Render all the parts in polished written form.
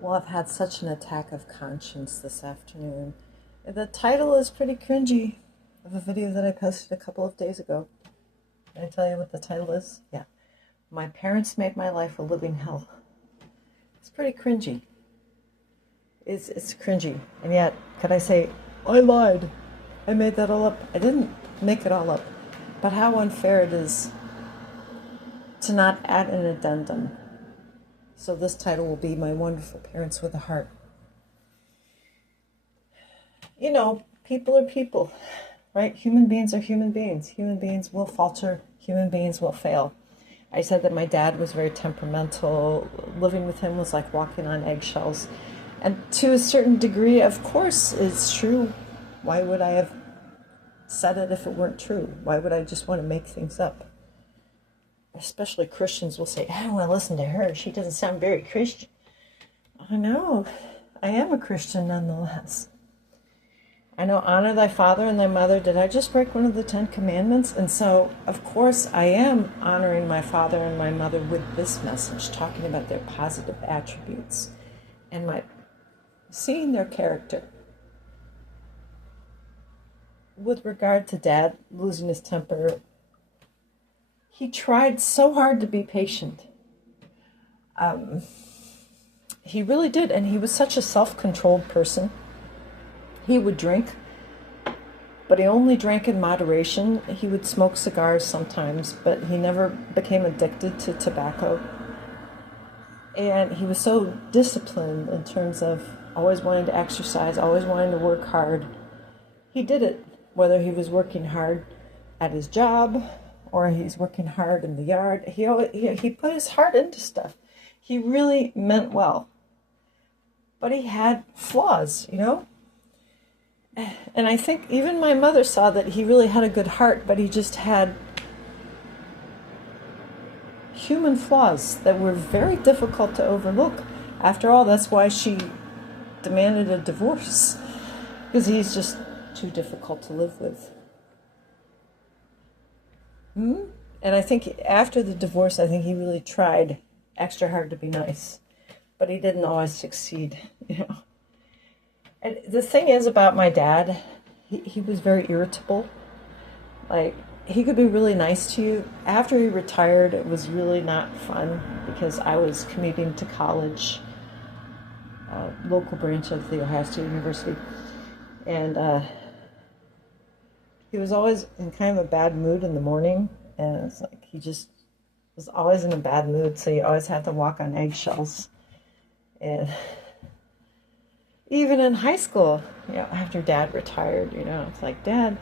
Well, I've had such an attack of conscience this afternoon. The title is pretty cringy of a video that I posted a couple of days ago. Can I tell you what the title is? Yeah. My parents made my life a living hell. It's pretty cringy. It's cringy. And yet, could I say, I lied. I made that all up. I didn't make it all up. But how unfair it is to not add an addendum. So this title will be My Wonderful Parents with a Heart. You know, people are people, right? Human beings are human beings. Human beings will falter. Human beings will fail. I said that my dad was very temperamental. Living with him was like walking on eggshells. And to a certain degree, of course, it's true. Why would I have said it if it weren't true? Why would I just want to make things up? Especially Christians will say, I don't want to listen to her. She doesn't sound very Christian. I know. I am a Christian nonetheless. I know, honor thy father and thy mother. Did I just break one of the 10 commandments? And so, of course, I am honoring my father and my mother with this message, talking about their positive attributes and seeing their character. With regard to Dad losing his temper, he tried so hard to be patient. He really did, and he was such a self-controlled person. He would drink, but he only drank in moderation. He would smoke cigars sometimes, but he never became addicted to tobacco. And he was so disciplined in terms of always wanting to exercise, always wanting to work hard. He did it, whether he was working hard at his job or he's working hard in the yard. He put his heart into stuff. He really meant well. But he had flaws, you know? And I think even my mother saw that he really had a good heart, but he just had human flaws that were very difficult to overlook. After all, that's why she demanded a divorce, because he's just too difficult to live with. And I think after the divorce, I think he really tried extra hard to be nice, but he didn't always succeed, you know. And the thing is about my dad, he was very irritable. Like, he could be really nice to you. After he retired, it was really not fun because I was commuting to college, local branch of the Ohio State University. And he was always in kind of a bad mood in the morning. And it's like he just was always in a bad mood, so you always had to walk on eggshells. And even in high school, you know, after Dad retired, you know, it's like, Dad,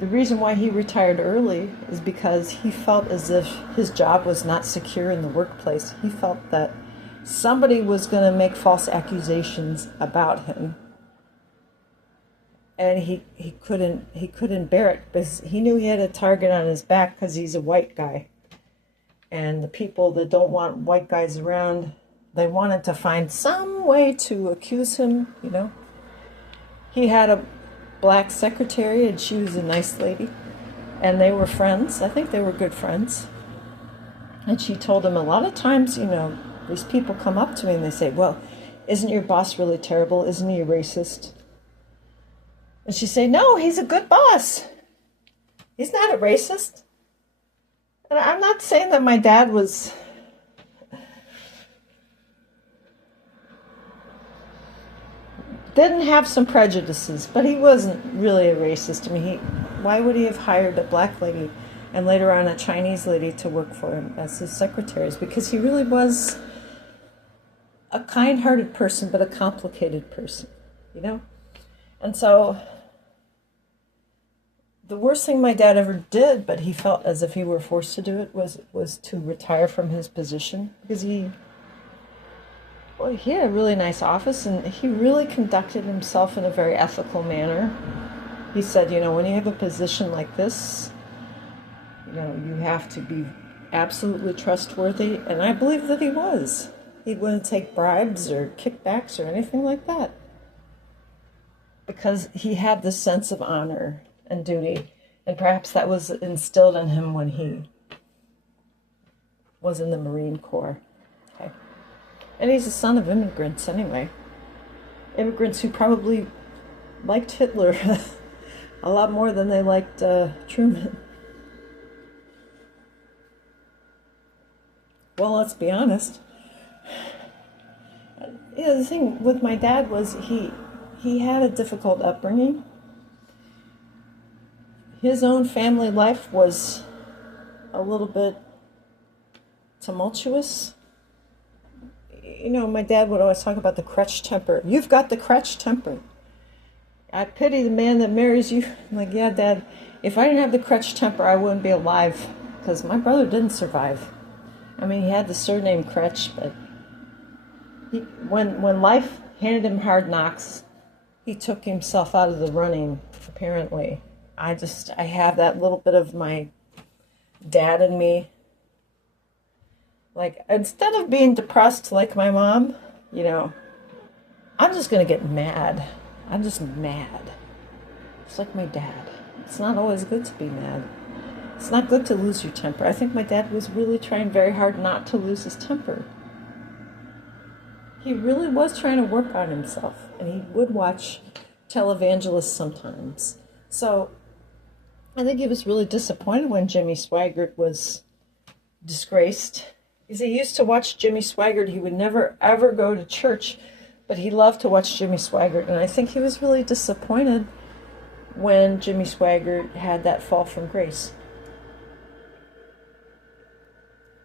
the reason why he retired early is because he felt as if his job was not secure in the workplace. He felt that somebody was going to make false accusations about him. And he couldn't bear it because he knew he had a target on his back because he's a white guy. And the people that don't want white guys around, they wanted to find some way to accuse him, you know. He had a black secretary, and she was a nice lady. And they were friends. I think they were good friends. And she told him a lot of times, you know, these people come up to me and they say, well, isn't your boss really terrible? Isn't he a racist? And she'd say, no, he's a good boss. He's not a racist. And I'm not saying that my dad didn't have some prejudices, but he wasn't really a racist. I mean, why would he have hired a black lady and later on a Chinese lady to work for him as his secretaries? Because he really was a kind-hearted person, but a complicated person, you know? And so the worst thing my dad ever did, but he felt as if he were forced to do it, was to retire from his position, because he had a really nice office, and he really conducted himself in a very ethical manner. He said, you know, when you have a position like this, you know, you have to be absolutely trustworthy, and I believe that he was. He wouldn't take bribes or kickbacks or anything like that, because he had this sense of honor and duty, and perhaps that was instilled in him when he was in the Marine Corps. Okay. And he's the son of immigrants anyway. Immigrants who probably liked Hitler a lot more than they liked Truman. Well, let's be honest. The thing with my dad was he had a difficult upbringing. His own family life was a little bit tumultuous. My dad would always talk about the crutch temper. You've got the crutch temper. I pity the man that marries you. I'm like, yeah, Dad, if I didn't have the crutch temper, I wouldn't be alive. Because my brother didn't survive. I mean, he had the surname Crutch, but when life handed him hard knocks, he took himself out of the running, apparently. I have that little bit of my dad in me. Like, instead of being depressed like my mom, I'm just going to get mad. I'm just mad. It's like my dad. It's not always good to be mad. It's not good to lose your temper. I think my dad was really trying very hard not to lose his temper. He really was trying to work on himself. And he would watch televangelists sometimes. So I think he was really disappointed when Jimmy Swaggart was disgraced. Because he used to watch Jimmy Swaggart. He would never, ever go to church, but he loved to watch Jimmy Swaggart. And I think he was really disappointed when Jimmy Swaggart had that fall from grace.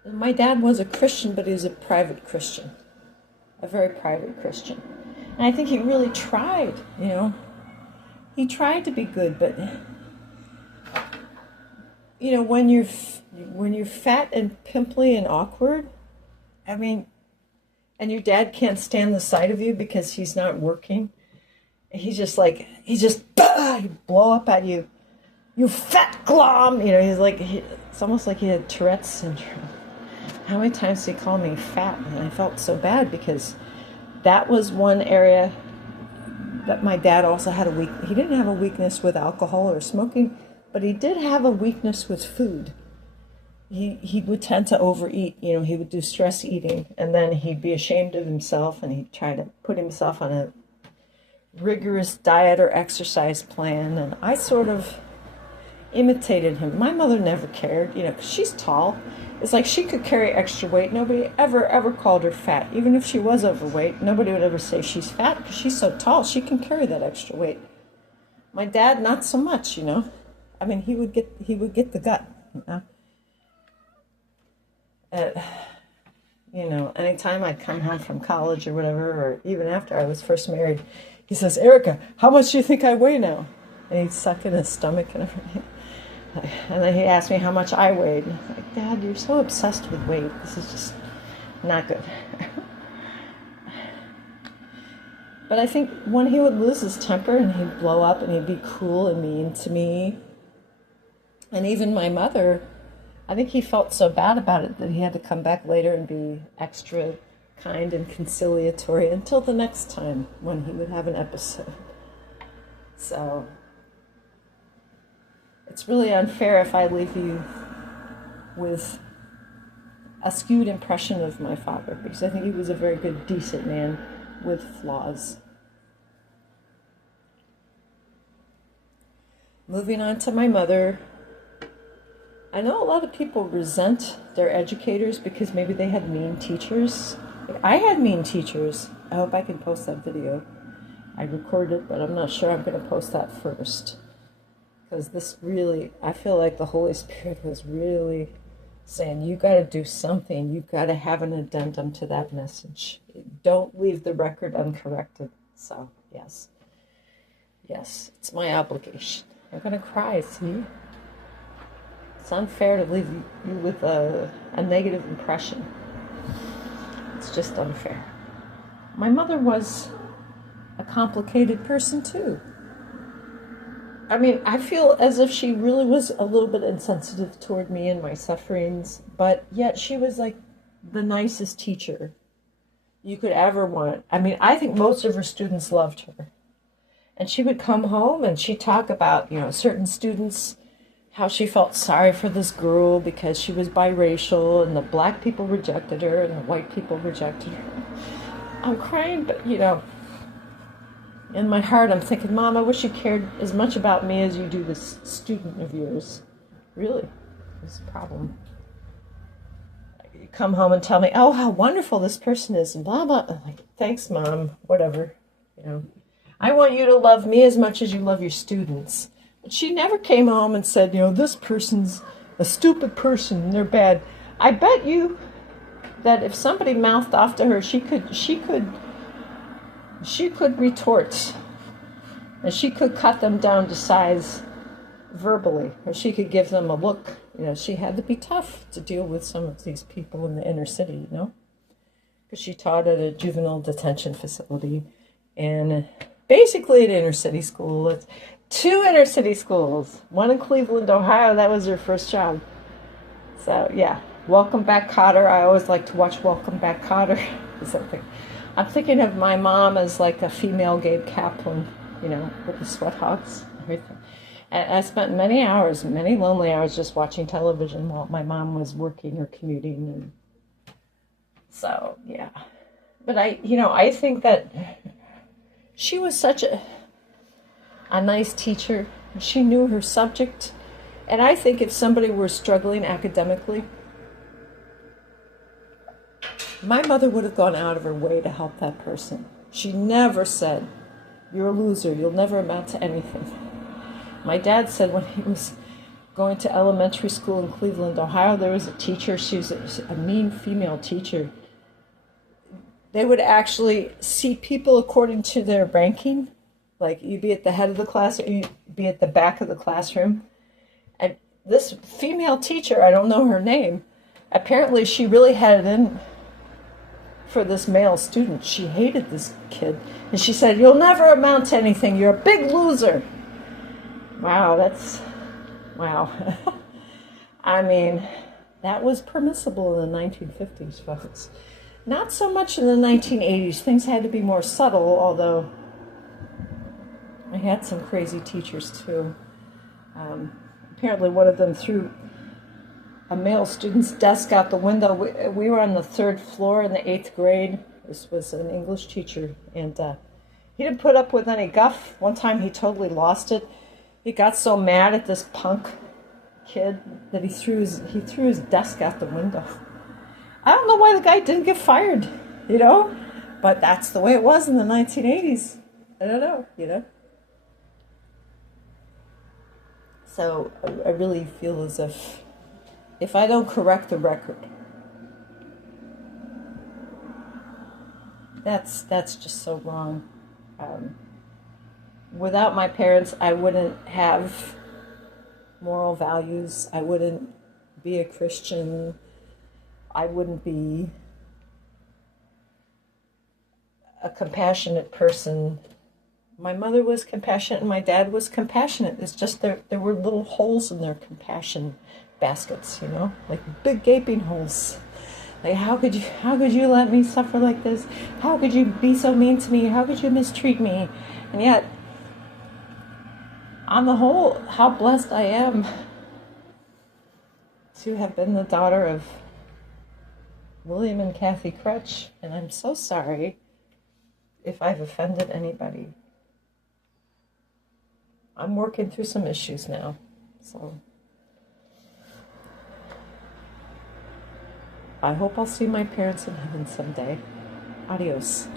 My dad was a Christian, but he was a private Christian. A very private Christian. And I think he really tried, He tried to be good, but when you're fat and pimply and awkward, and your dad can't stand the sight of you because he's not working, he'd blow up at you, you fat glom, it's almost like he had Tourette's syndrome. How many times did he call me fat? And I felt so bad because that was one area that my dad also had he didn't have a weakness with alcohol or smoking, but he did have a weakness with food. He would tend to overeat. He would do stress eating, and then he'd be ashamed of himself, and he'd try to put himself on a rigorous diet or exercise plan, and I sort of imitated him. My mother never cared, 'cause she's tall. It's like she could carry extra weight. Nobody ever called her fat. Even if she was overweight, nobody would ever say she's fat because she's so tall. She can carry that extra weight. My dad, not so much, he would get the gut, anytime I'd come home from college or whatever, or even after I was first married, he says, "Erica, how much do you think I weigh now?" And he'd suck in his stomach and everything. And then he asked me how much I weighed. And I'm like, Dad, you're so obsessed with weight. This is just not good. But I think when he would lose his temper and he'd blow up and he'd be cruel and mean to me, and even my mother, I think he felt so bad about it that he had to come back later and be extra kind and conciliatory until the next time when he would have an episode. So it's really unfair if I leave you with a skewed impression of my father, because I think he was a very good, decent man with flaws. Moving on to my mother. I know a lot of people resent their educators because maybe they had mean teachers. I had mean teachers. I hope I can post that video. I recorded it, but I'm not sure I'm going to post that first. Because this really, I feel like the Holy Spirit was really saying, you got to do something. You got to have an addendum to that message. Don't leave the record uncorrected. So, yes, it's my obligation. I'm going to cry, see? It's unfair to leave you with a negative impression. It's just unfair. My mother was a complicated person, too. I feel as if she really was a little bit insensitive toward me and my sufferings, but yet she was like the nicest teacher you could ever want. I think most of her students loved her. And she would come home and she'd talk about, certain students how she felt sorry for this girl because she was biracial and the black people rejected her and the white people rejected her. I'm crying, but in my heart I'm thinking, Mom, I wish you cared as much about me as you do this student of yours. Really, it's a problem. You come home and tell me, oh, how wonderful this person is, and blah, blah. I'm like, thanks, Mom, whatever. I want you to love me as much as you love your students. But she never came home and said, this person's a stupid person and they're bad. I bet you that if somebody mouthed off to her, she could retort, and she could cut them down to size verbally, or she could give them a look. She had to be tough to deal with some of these people in the inner city, because she taught at a juvenile detention facility, and basically an inner city school. It's 2 inner city schools, one in Cleveland, Ohio. That was her first job. So yeah, Welcome Back, Kotter. I always like to watch Welcome Back, Kotter. I'm thinking of my mom as like a female Gabe Kaplan, with the sweat hogs and everything. And I spent many lonely hours just watching television while my mom was working or commuting. And so, yeah. But I think that she was such a nice teacher. She knew her subject. And I think if somebody were struggling academically, my mother would have gone out of her way to help that person. She never said, you're a loser, you'll never amount to anything. My dad said when he was going to elementary school in Cleveland, Ohio, there was a teacher. She was a mean female teacher. They would actually see people according to their ranking. Like, you'd be at the head of the class or you'd be at the back of the classroom. And this female teacher, I don't know her name, apparently she really had it in for this male student. She hated this kid. And she said, you'll never amount to anything. You're a big loser. Wow, wow. I mean, that was permissible in the 1950s, folks. Not so much in the 1980s. Things had to be more subtle, although I had some crazy teachers too. Apparently one of them threw a male student's desk out the window. We were on the 3rd floor in the 8th grade. This was an English teacher, and he didn't put up with any guff. One time he totally lost it. He got so mad at this punk kid that he threw his desk out the window. I don't know why the guy didn't get fired, but that's the way it was in the 1980s. I don't know, So I really feel as if I don't correct the record, that's just so wrong. Without my parents, I wouldn't have moral values. I wouldn't be a Christian. I wouldn't be a compassionate person. My mother was compassionate and my dad was compassionate. It's just there were little holes in their compassion baskets, like big gaping holes. Like, how could you let me suffer like this? How could you be so mean to me? How could you mistreat me? And yet, on the whole, how blessed I am to have been the daughter of William and Kathy Crutch. And I'm so sorry if I've offended anybody. I'm working through some issues now, so I hope I'll see my parents in heaven someday. Adios.